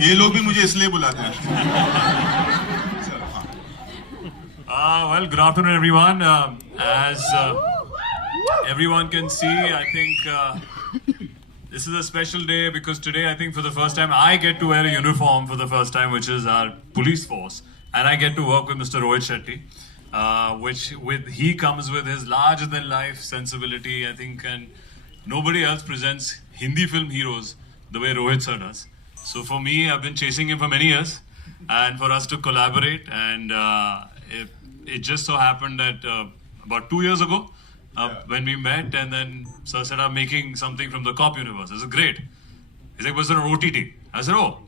ये लोग भी मुझे इसलिए बुलाते हैं. Well, good afternoon, everyone. As everyone can see, I think this is a special day because today, I think for the first time, I get to wear a uniform for the first time, which is our police force, and I get to work with Mr. Rohit Shetty, he comes with his larger-than-life sensibility, I think, and nobody else presents Hindi film heroes the way Rohit sir does. So for me, I've been chasing him for many years, and for us to collaborate, and it just so happened that about 2 years ago, when we met, and then Sir said, I'm making something from the cop universe. I said, great. He's like, was it on OTT? I said, oh.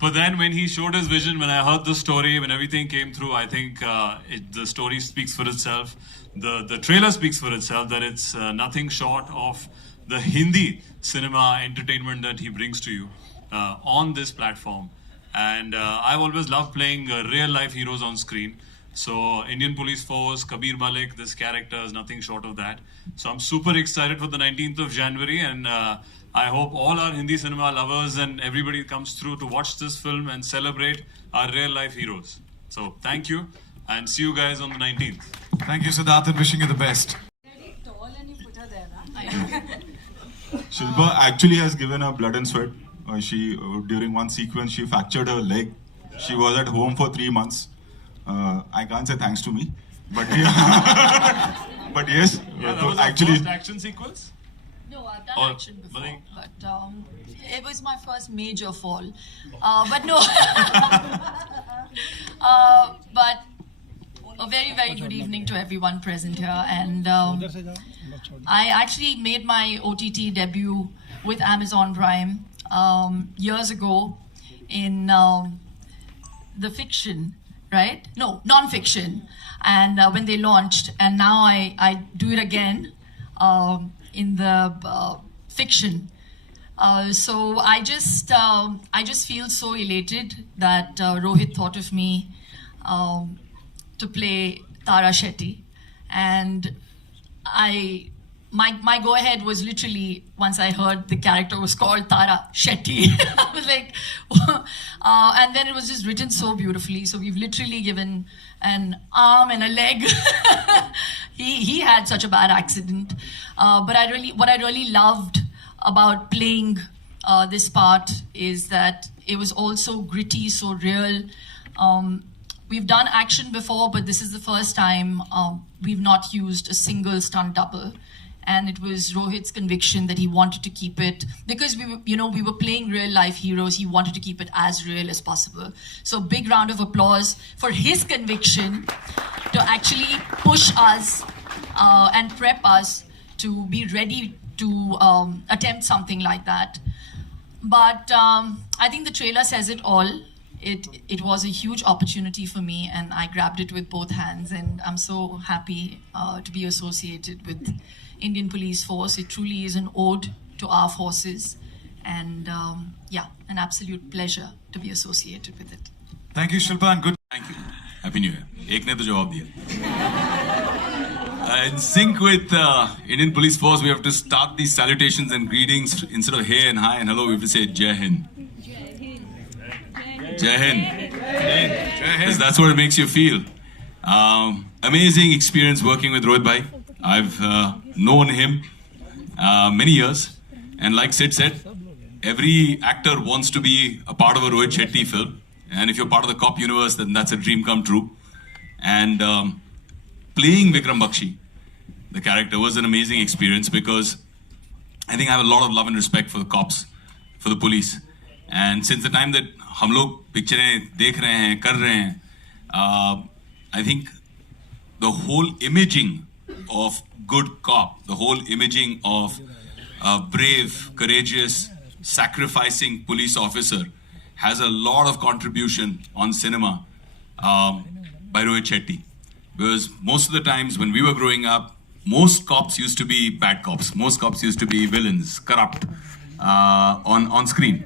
But then when he showed his vision, when I heard the story, when everything came through, I think the story speaks for itself. The trailer speaks for itself, that it's nothing short of the Hindi cinema entertainment that he brings to you on this platform. And I've always loved playing real life heroes on screen. So Indian Police Force, Kabir Malik, this character is nothing short of that. So I'm super excited for the 19th of January, and I hope all our Hindi cinema lovers and everybody comes through to watch this film and celebrate our real life heroes. So thank you, and see you guys on the 19th. Thank you, Siddharth, and wishing you the best. Very tall and you put her there, huh? Shilpa actually has given her blood and sweat. She during one sequence she fractured her leg. She was at home for 3 months. I can't say thanks to me, but but yes, That was actually. our first action sequence. No, I've done Or- action before, Malik. but it was my first major fall. But no, but a very, very good evening to everyone present here. And I actually made my OTT debut with Amazon Prime years ago in the fiction, right? No, non-fiction. And when they launched, and now I do it again in the fiction. So I just feel so elated that Rohit thought of me to play Tara Shetty, and my go ahead was literally once I heard the character was called Tara Shetty. I was like, and then it was just written so beautifully. So we've literally given an arm and a leg. He had such a bad accident, but what I really loved about playing this part is that it was also gritty, so real. We've done action before, but this is the first time we've not used a single stunt double. And it was Rohit's conviction that he wanted to keep it, because we were playing real life heroes. He wanted to keep it as real as possible. So big round of applause for his conviction to actually push us and prep us to be ready to attempt something like that. But I think the trailer says it all. It was a huge opportunity for me, and I grabbed it with both hands, and I'm so happy to be associated with Indian Police Force. It truly is an ode to our forces, and an absolute pleasure to be associated with it. Thank you, Shilpa, and good. Thank you. Happy New Year. एक ने तो जवाब दिया. In sync with Indian Police Force, we have to start these salutations and greetings instead of hey and hi and hello. We have to say Jai Hind. Jai Hind. Because that's what it makes you feel. Amazing experience working with Rohit Bhai. I've known him many years, and like Sid said, every actor wants to be a part of a Rohit Shetty film, and if you're part of the cop universe, then that's a dream come true. And playing Vikram Bakshi, the character, was an amazing experience, because I think I have a lot of love and respect for the cops, for the police. And since the time that हम लोग पिक्चरें देख रहे हैं, कर रहे हैं, I think the whole imaging of good cop, the whole imaging of a brave, courageous, sacrificing police officer has a lot of contribution on cinema by Rohit Shetty. Because most of the times when we were growing up, most cops used to be bad cops. Most cops used to be villains, corrupt, on screen.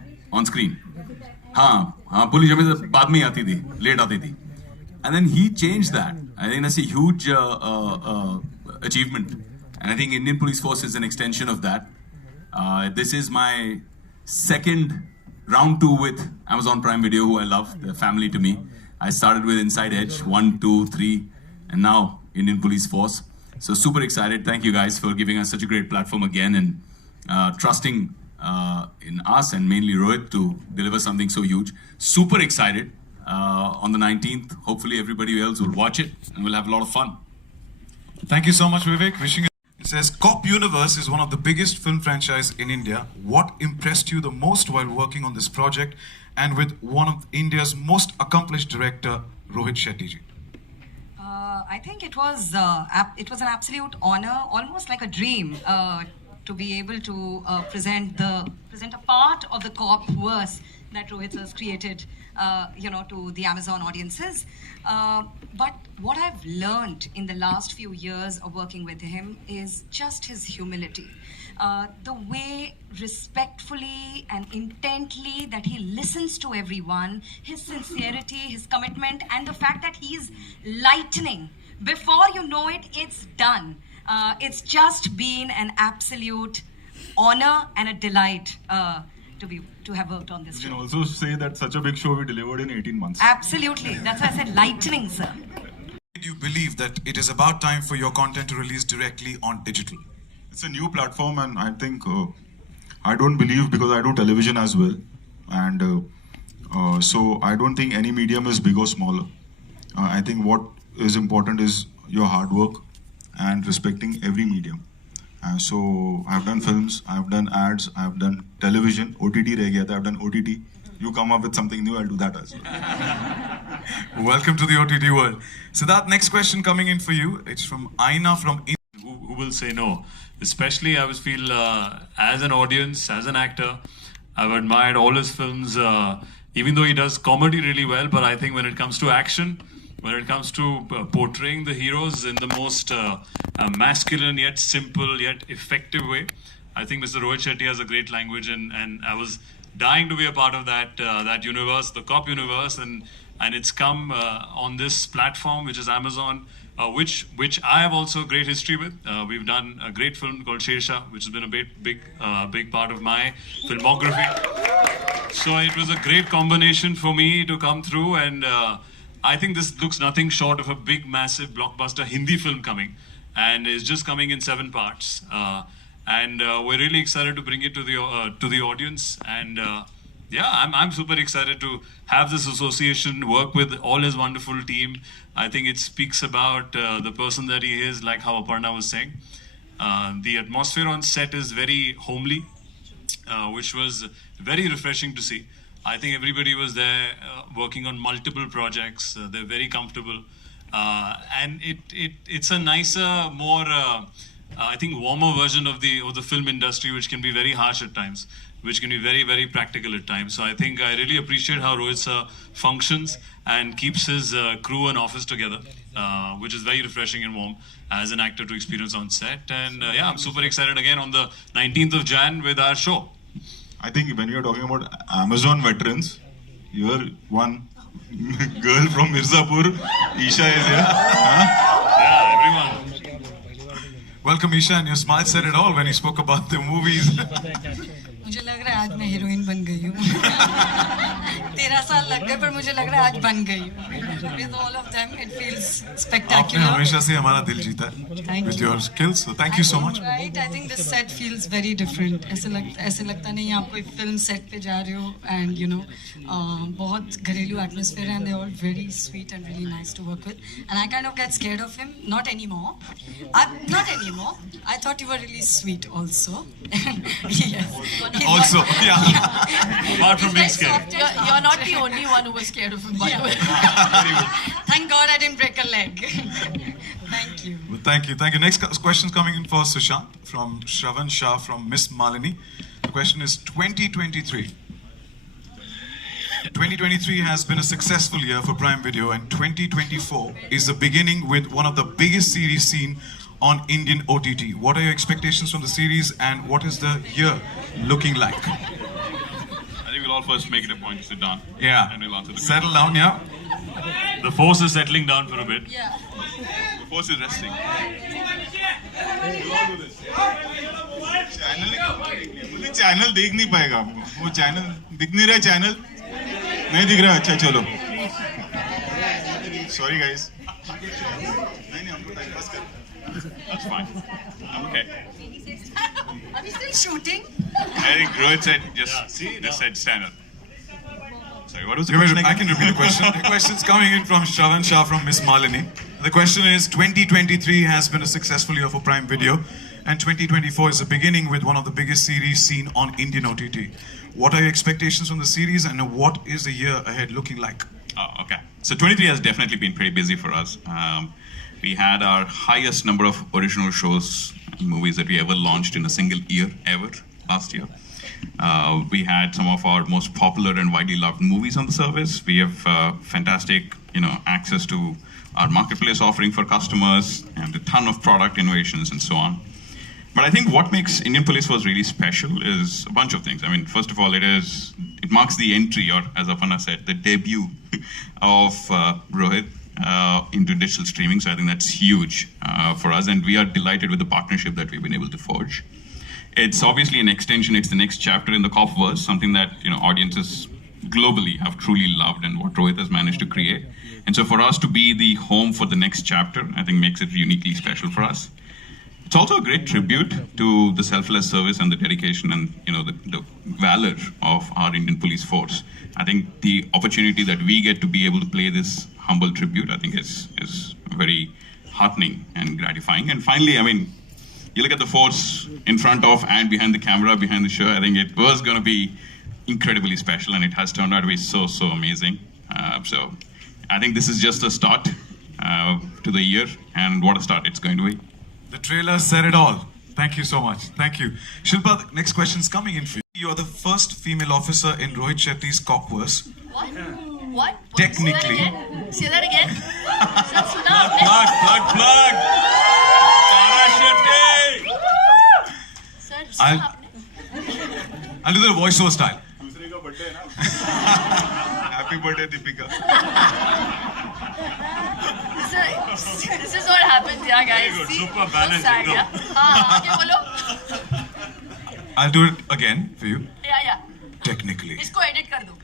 हाँ, police हमेशा बाद में आती थी, late आती थी. And then he changed that. I think that's a huge achievement. And I think Indian Police Force is an extension of that. This is my second round 2 with Amazon Prime Video, who I love, they're family to me. I started with Inside Edge, 1, 2, 3, and now Indian Police Force. So super excited. Thank you guys for giving us such a great platform again and trusting in us and mainly Rohit to deliver something so huge. Super excited. On the 19th, hopefully everybody else will watch it and we'll have a lot of fun. Thank you so much, Vivek. Wishing you. It says, Cop Universe is one of the biggest film franchise in India. What impressed you the most while working on this project and with one of India's most accomplished director, Rohit Shetty ji? I think it was an absolute honor, almost like a dream, to be able to present a part of the cop verse that Rohit has created, to the Amazon audiences. But what I've learned in the last few years of working with him is just his humility. The way respectfully and intently that he listens to everyone, his sincerity, his commitment, and the fact that he's lightning. Before you know it, it's done. It's just been an absolute honor and a delight to have worked on this You show. can also say that such a big show we delivered in 18 months. Absolutely. That's why I said lightning, sir. Do you believe that it is about time for your content to release directly on digital? It's a new platform, and I think I don't believe, because I do television as well, and so I don't think any medium is big or smaller. I think what is important is your hard work and respecting every medium. So I've done films, I've done ads, I've done television, OTT reh gaya tha, I've done OTT. You come up with something new, I'll do that as well. Welcome to the OTT world. Siddharth, next question coming in for you. It's from Aina from Who will say no? Especially, I feel as an audience, as an actor, I've admired all his films, even though he does comedy really well. But I think when it comes to action, when it comes to portraying the heroes in the most masculine yet simple yet effective way, I think Mr. Rohit Shetty has a great language, and I was dying to be a part of that universe, the cop universe, and it's come on this platform, which is Amazon, which I have also a great history with. We've done a great film called Shersha, which has been a big part of my filmography. So it was a great combination for me to come through, and I think this looks nothing short of a big, massive blockbuster Hindi film coming, and it's just coming in 7 parts. And we're really excited to bring it to the audience. And I'm super excited to have this association, work with all his wonderful team. I think it speaks about the person that he is, like how Aparna was saying. The atmosphere on set is very homely, which was very refreshing to see. I think everybody was there working on multiple projects. They're very comfortable. And it's a nicer, more, I think, warmer version of the film industry, which can be very harsh at times, which can be very, very practical at times. So I think I really appreciate how Rohit functions and keeps his crew and office together, which is very refreshing and warm as an actor to experience on set. And I'm super excited again on the 19th of Jan with our show. I think when you're talking about Amazon veterans, you're one girl from Mirzapur, Isha is here. Yeah, everyone. Welcome, Isha, and your smile said it all when you spoke about the movies. मुझे लग रहा है आज मैं heroine बन गई हूँ 13 साल लग गए पर मुझे लग रहा है आज बन गई हूँ with all of them it feels आपने spectacular हमेशा से हमारा दिल जीता है Thank with you. your skills, so thank you so much. Right, I think this set feels very different. ऐसे लगता नहीं आप कोई film set पे जा रहे हो and you know बहुत घरेलू atmosphere है and they're all very sweet and really nice to work with. And I kind of get scared of him. Not anymore. Not anymore. I thought you were really sweet also. Yes. Also, yeah. Apart from being scared. You're not the only one who was scared of him, by the way. Thank God I didn't break a leg. Thank you. Well, thank you. Next question coming in for Sushant from Shravan Shah from Miss Malini. The question is 2023. 2023 has been a successful year for Prime Video, and 2024 is the beginning with one of the biggest series seen on Indian OTT. What are your expectations from the series, and what is the year looking like? I think we'll all first make it a point to sit down. Yeah. And we'll answer the Settle down, yeah. The force is settling down for a bit. Yeah. The force is resting. Channel देख नहीं पाएगा वो channel दिख नहीं रहा channel? नहीं दिख रहा, अच्छा चलो. Sorry guys. नहीं हमको टाइम पास कर. That's fine. Okay. Are we still shooting? I think Rohit said just said stand up. Sorry, what was the question? I can repeat the question. The question's coming in from Shravan Shah from Miss Malini. The question is, 2023 has been a successful year for Prime Video, and 2024 is the beginning with one of the biggest series seen on Indian OTT. What are your expectations from the series, and what is the year ahead looking like? Oh, okay. So 23 has definitely been pretty busy for us. We had our highest number of original shows and movies that we ever launched in a single year ever last year. We had some of our most popular and widely loved movies on the service. We have fantastic, access to our marketplace offering for customers and a ton of product innovations and so on. But I think what makes Indian Police Force really special is a bunch of things. I mean, first of all, it marks the entry, or as Aparna said, the debut of Rohit into digital streaming. So I think that's huge for us, and we are delighted with the partnership that we've been able to forge. It's obviously an extension. It's the next chapter in the cop-verse, something that audiences globally have truly loved, and what Rohit has managed to create. And so for us to be the home for the next chapter, I think makes it uniquely special for us. It's also a great tribute to the selfless service and the dedication and the valor of our Indian police force. I think the opportunity that we get to be able to play this humble tribute, I think is very heartening and gratifying. And finally, I mean, you look at the force in front of and behind the camera, behind the show, I think it was going to be incredibly special, and it has turned out to be so amazing. So I think this is just a start to the year, and what a start it's going to be. The trailer said it all. Thank you so much. Thank you. Shilpa, the next question's coming in for you. You are the first female officer in Rohit Shetty's cop-verse. What? Technically. Say that again. Plug! Tara Shetty! Sir, I'll do the voiceover style. दूसरे का birthday है ना. Happy birthday, Deepika. This is what happens, yeah, guys. Very good. See? Super balanced, Sad, एकदम. yeah. आगे बोलो. I'll do it again for you. Yeah. Technically. इसको edit कर दो.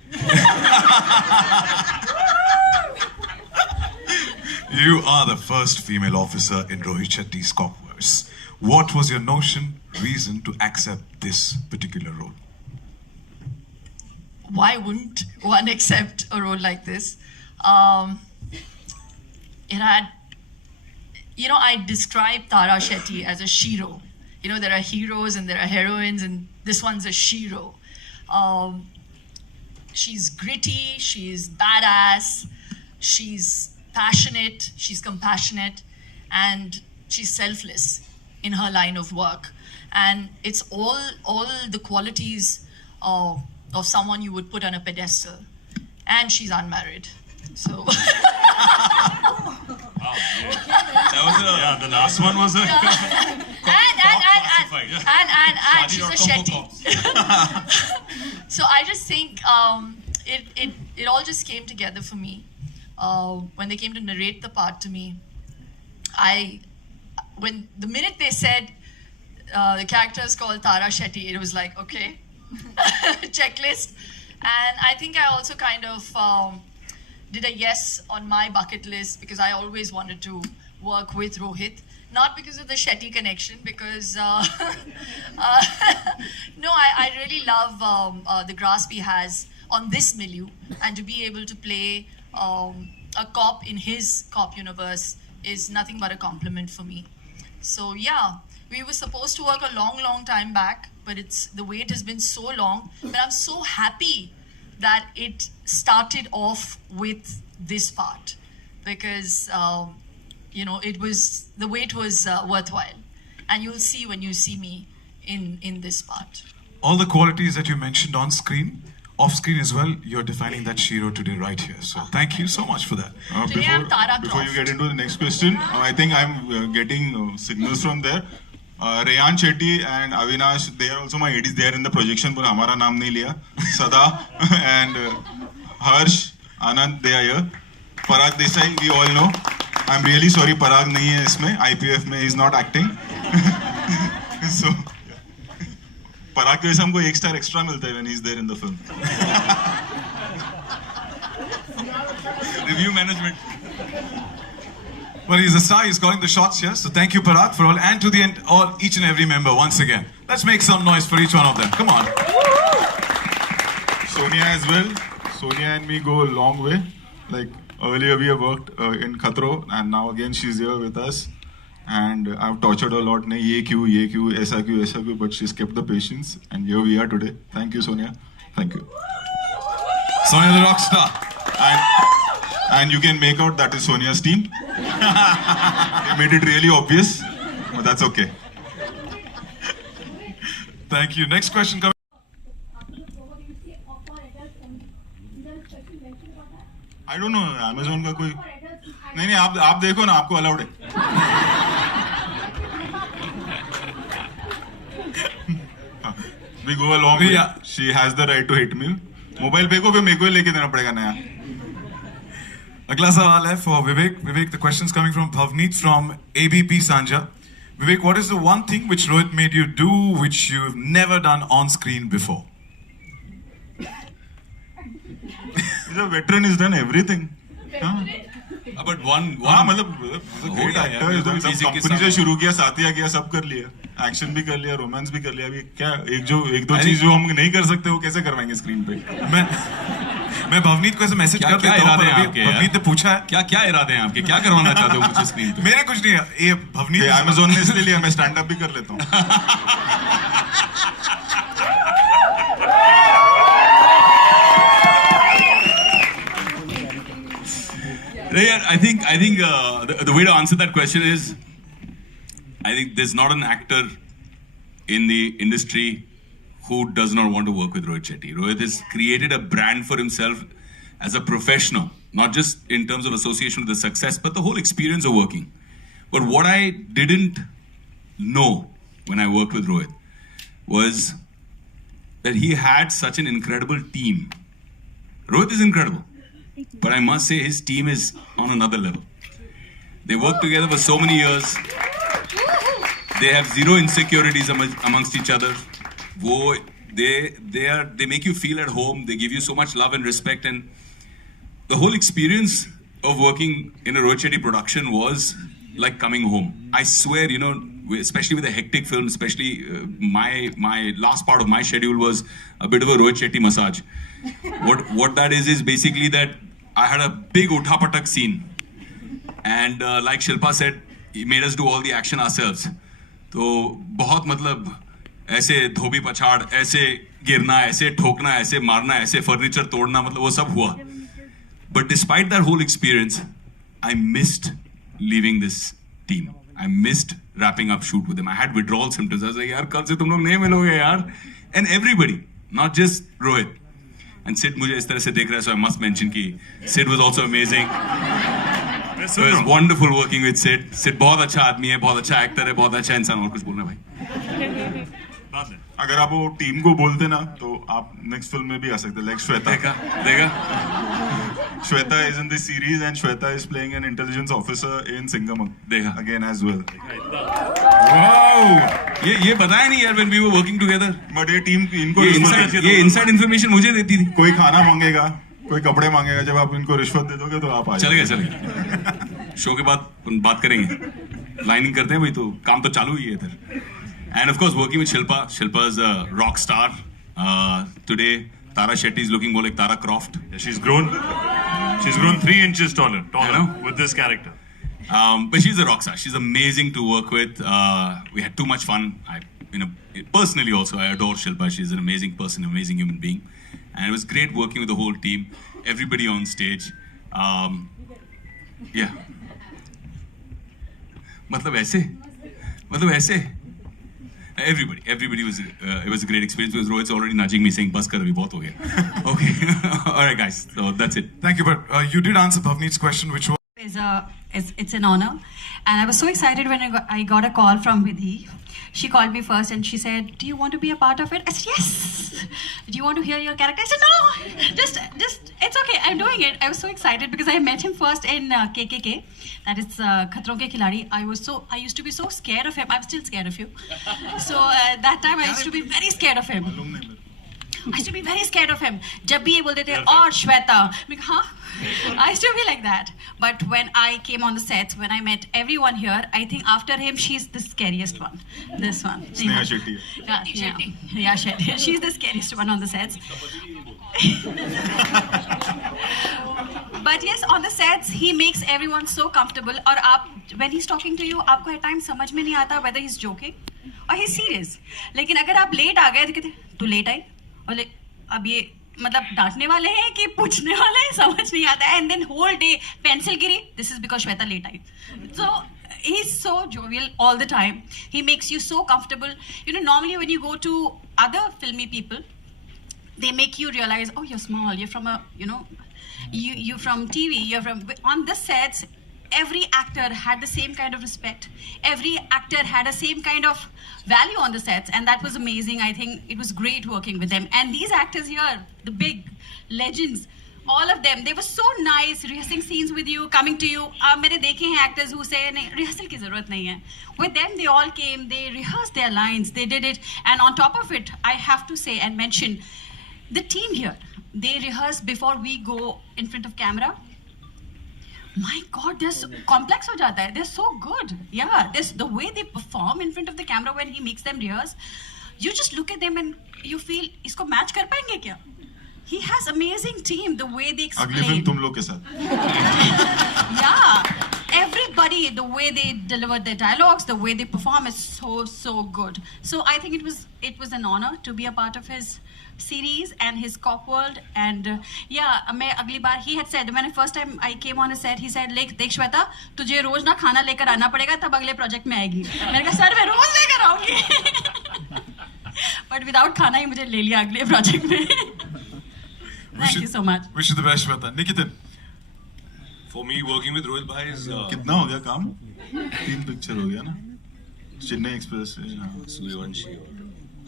You are the first female officer in Rohit Shetty's cop-verse. What was your reason to accept this particular role? Why wouldn't one accept a role like this? It had, I describe Tara Shetty as a shiro. There are heroes and there are heroines, and this one's a shiro. She's gritty, she's badass, she's passionate, she's compassionate, and she's selfless in her line of work. And it's all the qualities of someone you would put on a pedestal. And she's unmarried. So The last one was a and she's a Shetty. So I just think it all just came together for me. When they came to narrate the part to me, when the minute they said the character is called Tara Shetty, it was like, okay, checklist. And I think I also kind of did a yes on my bucket list, because I always wanted to work with Rohit. Not because of the Shetty connection, because no, I really love the grasp he has on this milieu, and to be able to play a cop in his cop universe is nothing but a compliment for me. So yeah, we were supposed to work a long time back, but the wait has been so long. But I'm so happy that it started off with this part, because the wait was worthwhile, and you'll see when you see me in this part. All the qualities that you mentioned on screen, off screen as well, you're defining that shiro today right here. So thank you so much for that. Today I'm Tara Before you Croft. get into the next question, I think I'm getting signals from there. Rehan Shetty and Avinash, they are also my ADs. They are in the projection, but हमारा नाम नहीं लिया. Sada and Harsh, Anand, they are here. Parag Desai, we all know. I'm really sorry, Parag नहीं है इसमें. IPF में he's not acting. So Parag के वजह से हमको 1 star extra मिलता है when he's there in the film. Review management. Well, he's a star. He's calling the shots here. So thank you, Parag, for all, and to the end, each and every member once again. Let's make some noise for each one of them. Come on. Sonia as well. Sonia and me go a long way. Like earlier we have worked in Khatro, and now again she's here with us. And I've tortured her a lot. Nahi, ye kyun, aisa kyun, but she's kept the patience. And here we are today. Thank you, Sonia. Thank you. Sonia the rock star. And you can make out that is Sonia's team. They made it really obvious, but that's okay. Thank you. Next question coming. I don't know. Amazon का कोई नहीं आप देखो ना आपको allowed है. We go a long way. Yeah. She has the right to hit me. Mobile पे को फिर मेरे को ही लेके देना पड़ेगा नया. Agla sawal hai for Vivek. Vivek, the question's coming from Bhavneet from ABP Sanja. Vivek, what is the one thing which Rohit made you do which you've never done on screen before? He's a veteran. He's done everything. But one मतलब great actor. He's done सब company से शुरू किया, साथिया किया, सब कर लिया. Action भी कर लिया, रोमांस भी कर लिया. अभी क्या एक दो चीज जो हम नहीं कर सकते वो कैसे करवाएंगे स्क्रीन पे? मैं भवनीत को ऐसे मैसेज कर देता हूं. भवनीत ने पूछा है क्या इरादे हैं आपके, क्या करवाना चाहते हो मुझे स्क्रीन पे? मेरे कुछ नहीं है. ये भवनीत अमेज़न ने इसलिए लिया, मैं स्टैंड अप भी कर लेता हूं. I think the way to answer that question is, I think there's not an actor in the industry who does not want to work with Rohit Shetty. Rohit has created a brand for himself as a professional, not just in terms of association with the success, but the whole experience of working. But what I didn't know when I worked with Rohit was that he had such an incredible team. Rohit is incredible, but I must say his team is on another level. They work together for so many years. They have zero insecurities amongst each other. They make you feel at home. They give you so much love and respect, and the whole experience of working in a Rohit Shetty production was like coming home. I swear, especially with a hectic film, especially my last part of my schedule was a bit of a Rohit Shetty massage. What that is basically that I had a big uthapatak scene, and like Shilpa said, he made us do all the action ourselves. तो बहुत मतलब ऐसे धोबी पछाड़, ऐसे गिरना, ऐसे ठोकना, ऐसे मारना, ऐसे फर्नीचर तोड़ना, मतलब वो सब हुआ. But despite that whole experience, I missed leaving this team. I missed wrapping up shoot with them. I had withdrawal symptoms. I was like, यार कल से तुम लोग नहीं मिलोगे यार. And everybody, not just Rohit. And Sid मुझे इस तरह से देख रहा है, so I must mention कि Sid was also amazing. It was wonderful working with Sid. Sid बहुत अच्छा आदमी है, बहुत अच्छा एक्टर है, बहुत अच्छा इंसान. और कुछ बोलना भाई? अगर आप वो टीम को बोलते ना तो आप नेक्स्ट फिल्म में भी आ सकते. लाइक श्वेता. देखा. Shweta is in this series, and Shweta is playing an intelligence officer in Singamam. देखा. Again as well. Wow. ये बताया नहीं यार when we were working together. But ये टीम इनको ये inside information मुझे देती थी. कोई खाना मांगेगा, कोई कपड़े मांगेगा, जब आप इनको रिश्वत दे दोगे तो आप आ जाओगे. चल गए. शो के बाद बात करेंगे. लाइनिंग करते हैं भाई, तो काम तो चालू ही है इधर. And of course, working with Shilpa. Shilpa is a rock star. Today, Tara Shetty is looking more like Tara Croft. Yeah, she's grown 3 inches taller with this character. But she's a rock star. She's amazing to work with. We had too much fun. Personally also, I adore Shilpa. She's an amazing person, amazing human being. And it was great working with the whole team, everybody on stage. Yeah. मतलब ऐसे. Everybody was. It was a great experience because Rohit's already nudging me, saying, "Bas kar, abhi bahut ho gaya." Okay, all right, guys. So that's it. Thank you, but you did answer Bhavneet's question, which was. It's an honor, and I was so excited when I got a call from Vidhi. She called me first and she said, "Do you want to be a part of it?" I said, "Yes." "Do you want to hear your character?" I said, "No, just it's okay. I'm doing it." I was so excited because I met him first in KKK. That is Khatron Ke Khiladi. I used to be so scared of him. I'm still scared of you. So that time I used to be very scared of him. I used to be very scared of him. जब भी ये बोलते थे और श्वेता, मैं हाँ, I used to be like that. But when I came on the sets, when I met everyone here, I think after him, she's the scariest one. This one. Sneha Shetty. Yeah, Shetty. She's the scariest one on the sets. But yes, on the sets, he makes everyone so comfortable. और आप, when he's talking to you, आपको at times समझ में नहीं आता whether he's joking or he's serious. लेकिन अगर आप late आ गए तो कहते तू late आई और अब ये मतलब डांटने वाले हैं कि पूछने वाले हैं, समझ नहीं आता है. And then whole day pencil Giri, this is because Shweta late I. So he's so jovial all the time. He makes you so comfortable. You know, normally when you go to other filmy people, they make you realize, oh, you're small, you're from a, you know, you're from TV, you're from, on the sets, every actor had the same kind of respect. Every actor had a same kind of value on the sets, and that was amazing. I think it was great working with them. And these actors here, the big legends, all of them, they were so nice, rehearsing scenes with you, coming to you. मैंने देखे हैं actors who say, नहीं, rehearsal की ज़रूरत नहीं है. With them, they all came, they rehearsed their lines, they did it. And on top of it, I have to say and mention, the team here, they rehearse before we go in front of camera. My God, they're so complex ho jata hai. They're so good. Yeah, this the way they perform in front of the camera when he makes them rehearse. You just look at them and you feel, isko match kar payenge kya? He has amazing team. The way they explain. अगली film तुम लोग के साथ. Yeah. Everybody, the way they deliver their dialogues, the way they perform is so good. So I think it was an honor to be a part of his series and his cop world. And yeah, मैं अगली बार, he had said, when first time I came on a set, he said, देख श्वेता, तुझे रोज ना खाना लेकर आना पड़ेगा, तब अगले प्रोजेक्ट में आएगी. मैंने कहा सर मैं रोज लेकर आऊंगी. But without खाना ही मुझे ले लिया अगले प्रोजेक्ट में. Thank you so much. Wish you the best, Shweta. Nikitan. For me, working with Rohit Bhai is कितना हो गया काम? 3 पिक्चर हो गया ना? Chennai express. Suryavanshi or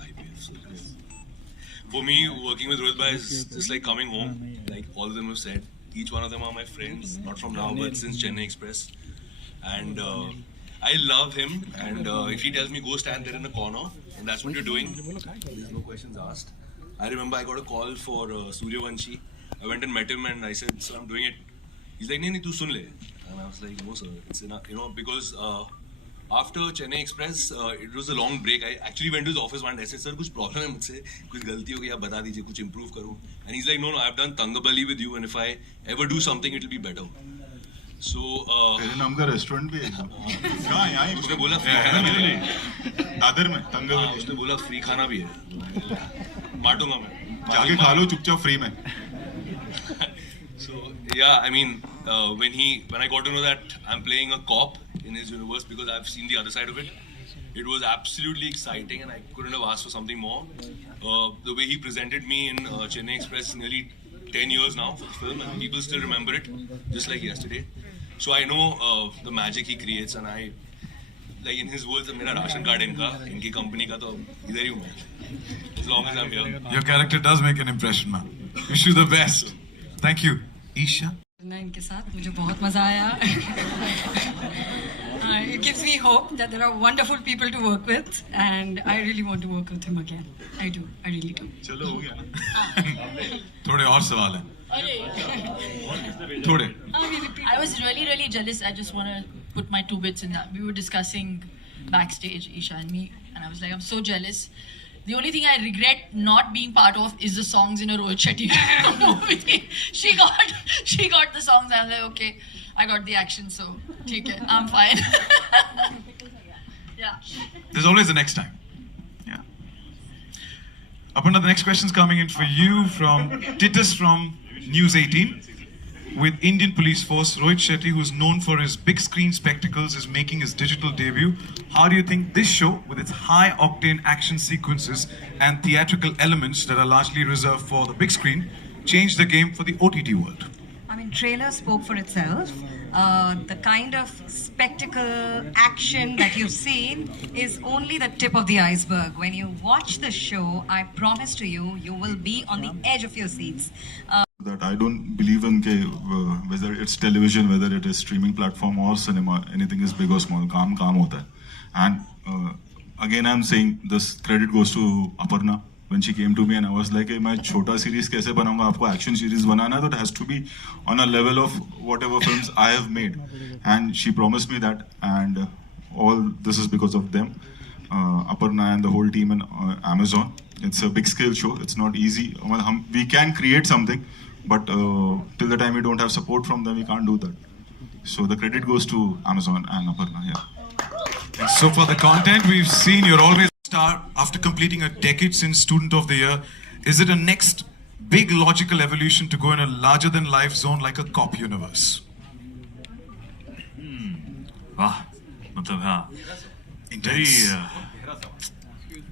IPF. For me, working with Rohit Bhai is just like coming home. Like all of them have said, each one of them are my friends, not from now, but since Chennai Express. And I love him. And if he tells me go stand there in the corner, and that's what you're doing, there's no questions asked. I remember I got a call for Suryavanshi. I went and met him and I said, sir, I'm doing it. He's like, nahi, tu sun le. And I was like, no, sir, it's enough. You know, because after Chennai Express, it was a long break. I actually went to his office one day. I said, sir, कुछ problem है मुझसे, कुछ गलती हो गई, आप बता दीजिए, कुछ improve करूँ. And he's like, no, I've done Tangabali with you, and if I ever do something, it'll be better. So तेरे नाम का रेस्टोरेंट भी है. कहाँ यहाँ ही. उसने बोला free खाना भी है. दादर में तंगबली. उसने बोला free खाना भी है. बांटूंगा मैं. जाके खा लो चुपचाप फ्री में. So yeah, I mean, when I got to know that I'm playing a cop in his universe, because I've seen the other side of it, it was absolutely exciting, and I couldn't have asked for something more. The way he presented me in Chennai Express, nearly 10 years now for the film, and people still remember it, just like yesterday. So I know the magic he creates, and I, like in his words, मेरा ration card इनकी company का तो इधर ही हूँ मैं. As long as I'm here. Your character does make an impression, man. Wish you the best. Thank you. Isha? इनके साथ मुझे बहुत मजा आया. It gives me hope that there are wonderful people to work with, and I really want to work with him again. I do. I really do. चलो हो गया ना. थोड़े और सवाल हैं. थोड़े. I was really jealous. I just want to put my 2 bits in that. We were discussing backstage, Isha and me, and I was like, I'm so jealous. The only thing I regret not being part of is the songs in a Rohit Shetty movie. She got the songs. I'm like, okay, I got the action, so take it. I'm fine. Yeah. There's always the next time. Yeah. Aparna, the next question's coming in for you from Titus from News 18. With Indian Police Force, Rohit Shetty, who's known for his big screen spectacles, is making his digital debut. How do you think this show, with its high-octane action sequences and theatrical elements that are largely reserved for the big screen, changed the game for the OTT world? I mean, trailer spoke for itself. The kind of spectacle, action that you've seen is only the tip of the iceberg. When you watch the show, I promise to you, you will be on the edge of your seats. That I don't believe in whether it's television, whether it is streaming platform or cinema, anything is big or small. काम hota hai. And again, I'm saying this credit goes to Aparna when she came to me and I was like, hey, मैं छोटा series कैसे बनाऊंगा, आपको action series बनाना है, तो it has to be on a level of whatever films I have made. And she promised me that, and all this is because of them, Aparna and the whole team in Amazon. It's a big scale show. It's not easy. We can create something, but till the time we don't have support from them, we can't do that. So the credit goes to Amazon and Aparna. Yeah. So for the content we've seen, you're always a star. After completing a decade since Student of the Year, is it a next big logical evolution to go in a larger than life zone like a cop universe? Wow. Matlab, हाँ. Very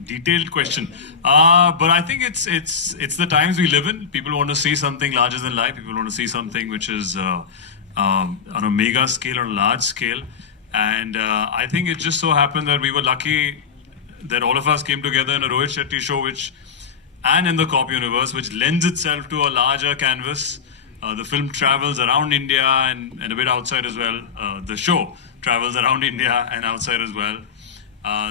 detailed question. But I think it's the times we live in. People want to see something larger than life. People want to see something which is on a mega scale, on a large scale. And I think it just so happened that we were lucky that all of us came together in a Rohit Shetty show, and in the cop universe, which lends itself to a larger canvas. The film travels around India and a bit outside as well. The show travels around India and outside as well.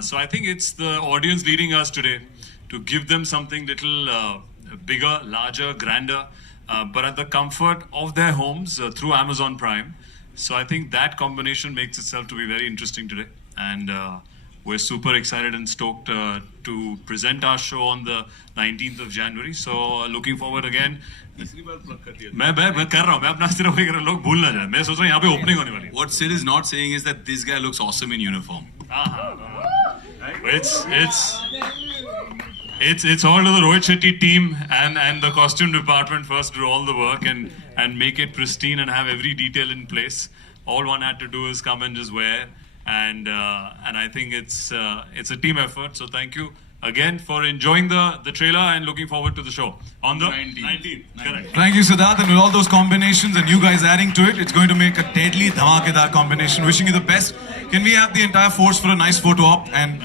So I think it's the audience leading us today to give them something little bigger, larger, grander, but at the comfort of their homes through Amazon Prime. So I think that combination makes itself to be very interesting today. And we're super excited and stoked to present our show on the 19th of January. So looking forward again. मैं कर रहा हूँ, मैं अपना सिर्फ वही कर रहा हूँ, लोग भूल ना जाए. मैं सोच रहा हूँ यहाँ पे opening होने वाली है. What Sid is not saying is that this guy looks awesome in uniform. It's all to the Rohit Shetty team and the costume department first do all the work and make it pristine and have every detail in place. All one had to do is come and just wear, and I think it's a team effort. So thank you again for enjoying the trailer and looking forward to the show on the 19th. Correct. Thank you, Siddharth, and with all those combinations and you guys adding to it, it's going to make a deadly dhamakedar combination. Wishing you the best. Can we have the entire force for a nice photo op? And